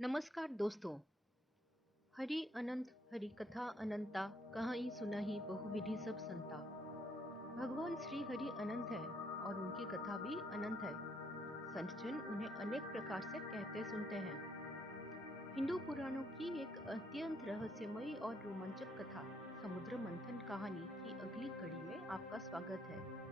नमस्कार दोस्तों। हरि अनंत हरि कथा अनंता, कहाई सुनाही बहुविधि सब संता। भगवान श्री हरि अनंत है और उनकी कथा भी अनंत है। संतजन उन्हें अनेक प्रकार से कहते सुनते हैं। हिंदू पुराणों की एक अत्यंत रहस्यमयी और रोमांचक कथा समुद्र मंथन कहानी की अगली कड़ी में आपका स्वागत है।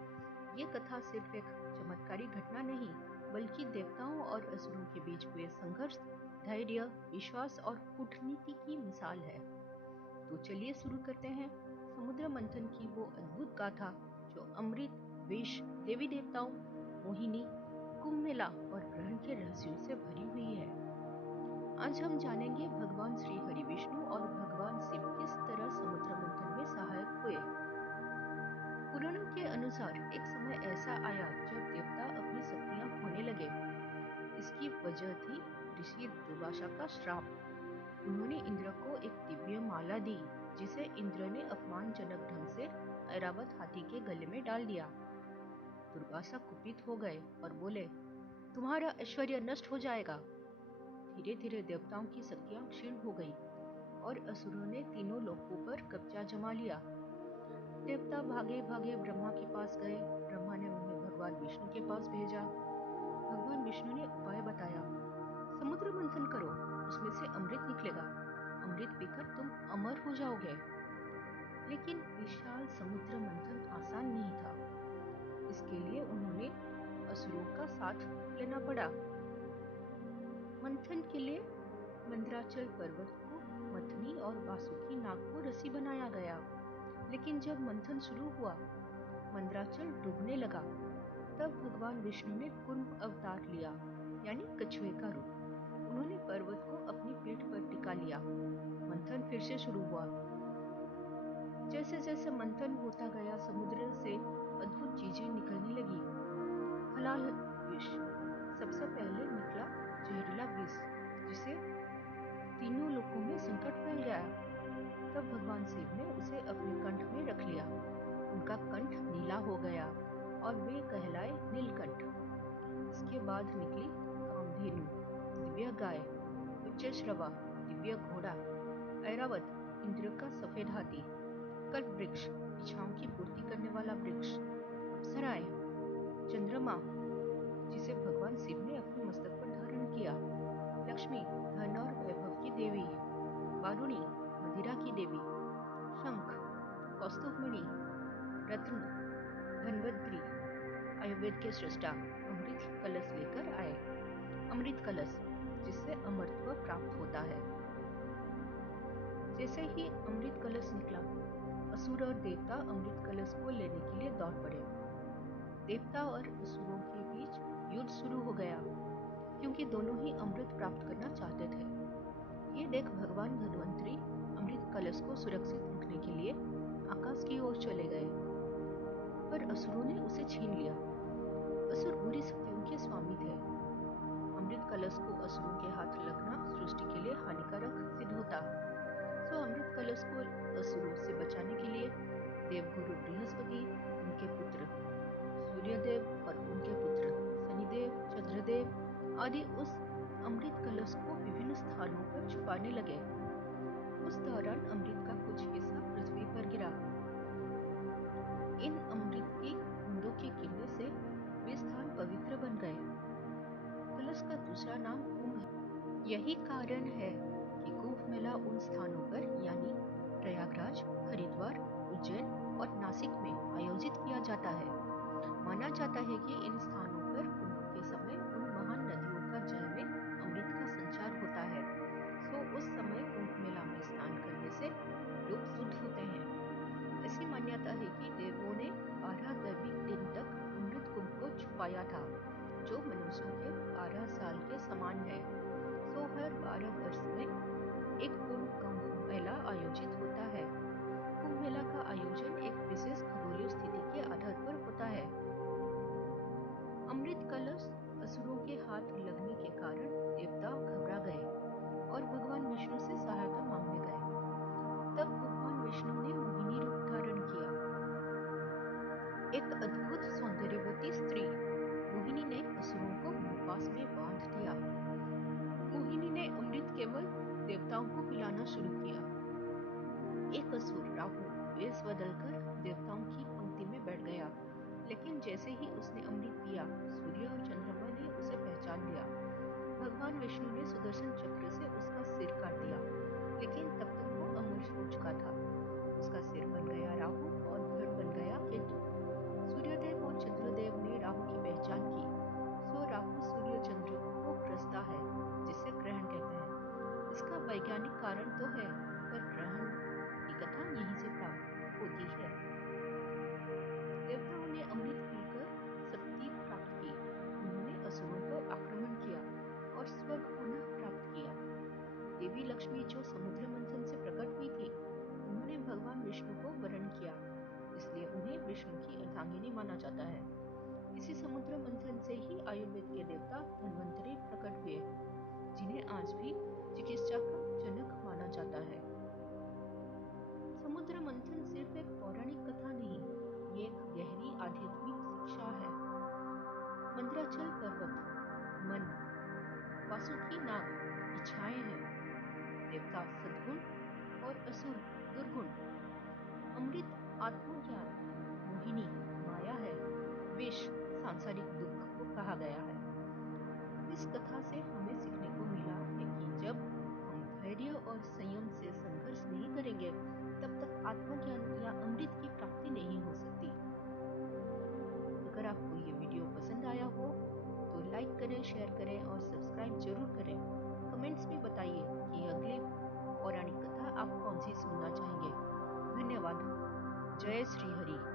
ये कथा सिर्फ एक चमत्कारी घटना नहीं, बल्कि देवताओं और असुरों के बीच हुए संघर्ष, धैर्य, विश्वास और कूटनीति की मिसाल है। तो चलिए शुरू करते हैं समुद्र मंथन की वो अद्भुत गाथा जो अमृत, विष, देवी देवताओं, मोहिनी, कुंभ मेला और ग्रहण के रहस्यों से भरी हुई है। आज हम जानेंगे भगवान श्री हरि विष्णु और भगवान शिव किस तरह समुद्र मंथन में सहायक हुए। पुराणों के अनुसार एक समय ऐसा आया जब देवता अपनी शक्तियां खोने लगे। इसकी वजह थी ऋषि दुर्वासा का श्राप। उन्होंने इंद्र को एक दिव्य माला दी, जिसे इंद्र ने अपमानजनक ढंग से ऐरावत हाथी के गले में डाल दिया। दुर्वासा कुपित हो गए और बोले, तुम्हारा ऐश्वर्य नष्ट हो जाएगा। धीरे धीरे देवताओं की शक्तियां क्षीण हो गई और असुरों ने तीनों लोकों पर कब्जा जमा लिया। देवता भागे भागे ब्रह्मा के पास गए। ब्रह्मा ने उन्हें भगवान विष्णु के पास भेजा। भगवान विष्णु ने उपाय बताया, समुद्र मंथन करो, उसमें से अमृत निकलेगा। अमृत पीकर तुम अमर हो जाओगे। लेकिन विशाल समुद्र मंथन आसान नहीं था। इसके लिए उन्होंने असुरों का साथ लेना पड़ा। मंथन के लिए मंदराचल पर्वत को मथनी और वासुकी नाग को रस्सी बनाया गया। लेकिन जब मंथन शुरू हुआ, मंदराचल डूबने लगा। तब भगवान विष्णु ने कूर्म अवतार लिया, यानी कछुए का रूप। उन्होंने पर्वत को अपनी पीठ पर टिका लिया। मंथन फिर से शुरू हुआ। जैसे जैसे मंथन होता गया, समुद्र से अद्भुत चीजें निकलने लगी। हलाल विष सबसे पहले निकला, जहरीला विष, जिसे तीनों लोकों में संकट फैल गया। तब भगवान शिव ने उसे अपने कंठ में रख लिया। उनका कंठ नीला हो गया और वे कहलाए नीलकंठ। इसके बाद निकली कामधेनु, दिव्य गाय, उच्चश्रवा, दिव्य घोड़ा, ऐरावत, इंद्र का सफेद हाथी, कल्प वृक्ष, इच्छाओं की पूर्ति करने वाला वृक्ष, अप्सराएं, चंद्रमा, जिसे भगवान शिव ने अपने मस्तक पर धारण किया, लक्ष्मी, धन और वैभव की देवी, वारुणी, मदिरा की देवी, शंख, कौस्तुभमणि, रत्न, धनवंतरी, आयुर्वेद के सृष्टा अमृत कलश लेकर आए। अमृत कलश, जिससे अमरत्व प्राप्त होता है। जैसे ही अमृत कलश निकला, असुर और देवता अमृत कलश को लेने के लिए दौड़ पड़े। देवता और असुरों के बीच युद्ध शुरू हो गया, क्योंकि दोनों ही अमृत प्राप्त करना चाहते थे। ये देख भगवान धन्वंतरी अमृत कलश को सुरक्षित रखने के लिए आकाश की ओर चले गए, पर असुरों ने उसे छीन लिया। असुर बुरी शक्तियों के स्वामी थे। अमृत कलश को असुरों के हाथ लगना सृष्टि के लिए हानिकारक सिद्ध होता। सो अमृत कलश को असुरों से बचाने के लिए देवगुरु बृहस्पति, उनके पुत्र सूर्यदेव और उनके पुत्र शनिदेव, चंद्रदेव आदि उस अमृत कलश को विभिन्न स्थानों पर छुपाने लगे। उस दौरान अमृत का कुछ हिस्सा पृथ्वी पर गिरा। इन अमृत की बूंदों के गिरने से वे स्थान पवित्र बन गए। कलश का दूसरा नाम कुंभ है। यही कारण है कि कुंभ मेला उन स्थानों पर, यानी प्रयागराज, हरिद्वार, उज्जैन और नासिक में आयोजित किया जाता है। माना जाता है कि इन स्थानों पर कुंभ के समय उन महान नदियों का जल में अमृत का संचार होता है। सो उस समय कुंभ मेला में स्नान करने से लोग शुद्ध होते हैं। ऐसी मान्यता है कि देवों ने 12 दैविक दिन तक अमृत कुंभ को छुपाया था, जो मनुष्यों के 12 साल के समान है। सो हर 12 वर्ष में एक पूर्ण कुंभ मेला आयोजित होता है। कुंभ मेला का आयोजन एक विशेष खगोलीय स्थिति के आधार पर होता है। अमृत कलश असुरों के हाथ लगने के कारण देवता घबरा गए और भगवान विष्णु से सहायता मांगने गए। तब भगवान विष्णु ने मोहिनी रूप धारण किया। एक अद्भुत सौंदर्यवती स्त्री मोहिनी ने असुरों को पास में बांध दिया देवताओं को पिलाना शुरू किया। एक असुर राहु वेश बदलकर देवताओं की पंक्ति में बैठ गया, लेकिन जैसे ही उसने अमृत पिया, सूर्य और चंद्रमा ने उसे पहचान लिया। भगवान विष्णु ने सुदर्शन चक्र से उसका सिर काट दिया, लेकिन तब तक वो अमर हो चुका था। उसका सिर बन गया राहु और धड़ बन गया केतु। सूर्यदेव और चंद्रदेव ने राहु की पहचान की, सो राहु सूर्य चंद्र को ग्रसता है, जिसे ग्रहण कहते हैं। इसका वैज्ञानिक कारण तो है, पर ग्रहण की कथा यहीं से प्राप्त होती है। देवताओं ने अमृत पीकर शक्ति प्राप्त की। उन्होंने असुरों पर आक्रमण किया और स्वर्ग पुनः प्राप्त किया। देवी लक्ष्मी जो समुद्र मंथन से प्रकट हुई थी, उन्होंने भगवान विष्णु को वरण किया, इसलिए उन्हें विष्णु की अर्धांगिनी माना जाता है। इसी समुद्र मंथन से ही आयुर्वेद के देवता धन्वंतरि प्रकट हुए, जिन्हें आज भी चिकित्सा का जनक माना जाता है। समुद्र मंथन सिर्फ एक पौराणिक कथा नहीं, ये एक गहरी आध्यात्मिक शिक्षा है। मंद्राचल पर्वत मन, वासुकी नाग इच्छाएं हैं, देवता सद्गुण और असुर दुर्गुण, अमृत आत्मज्ञान, मोहिनी माया है, विष सांसारिक दुख को कहा गया है। इस कथा से हमें सीखने को मिला है कि जब हम धैर्य और संयम से संघर्ष नहीं करेंगे, तब तक आत्मज्ञान या अमृत की प्राप्ति नहीं हो सकती। अगर आपको ये वीडियो पसंद आया हो तो लाइक करें, शेयर करें और सब्सक्राइब जरूर करें। कमेंट्स में बताइए कि अगले पौराणिक कथा आप कौन सी सुनना चाहेंगे। धन्यवाद। जय श्री हरि।